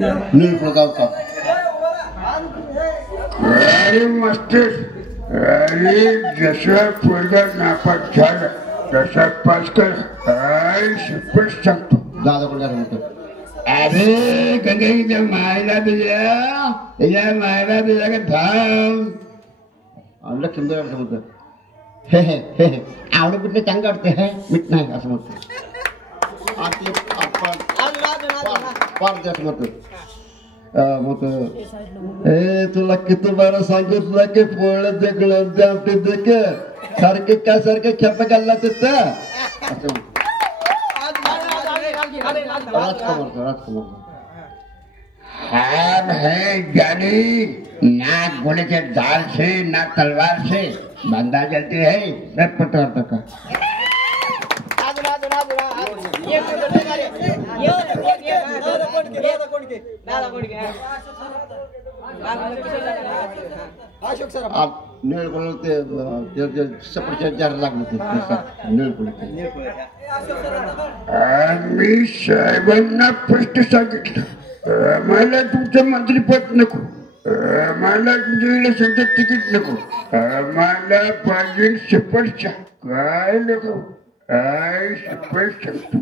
निळगावचा. अरे मास्टर, अरे जसं पोरगा नापास झाला तसा पास कर. शपथ सांगतो. दादा कोण काय म्हणतो? अरे कधी मायला दिल्या या मायला दिल्या का थांब. आणलं किंमत असं म्हणतो. हे हे हे हे आवडे पिठले चांगलं वाटते. हे मीठ नाही असं म्हणतो. असं म्हणतो. ए तुला किती बारा सांगितलं की पोळं दे गुलाब दे आमटे दे के सारखे काय सारखे खेप घालला तिथं असं राजकुमार. हम है ज्ञानी, ना घोड़े के दाल से ना तलवार से बंदा जलती है. सब पता होता का? निळकुळ ते सपरच्या लागलं ते निळकुळ. आम्ही साहेबांना स्पष्ट सांगितलं आम्हाला तुमचं मंत्रीपद नको, आम्हाला संसद तिकीट नको, आम्हाला पाहिजे शपथच्या. काय नको काय शपथ सांगतो.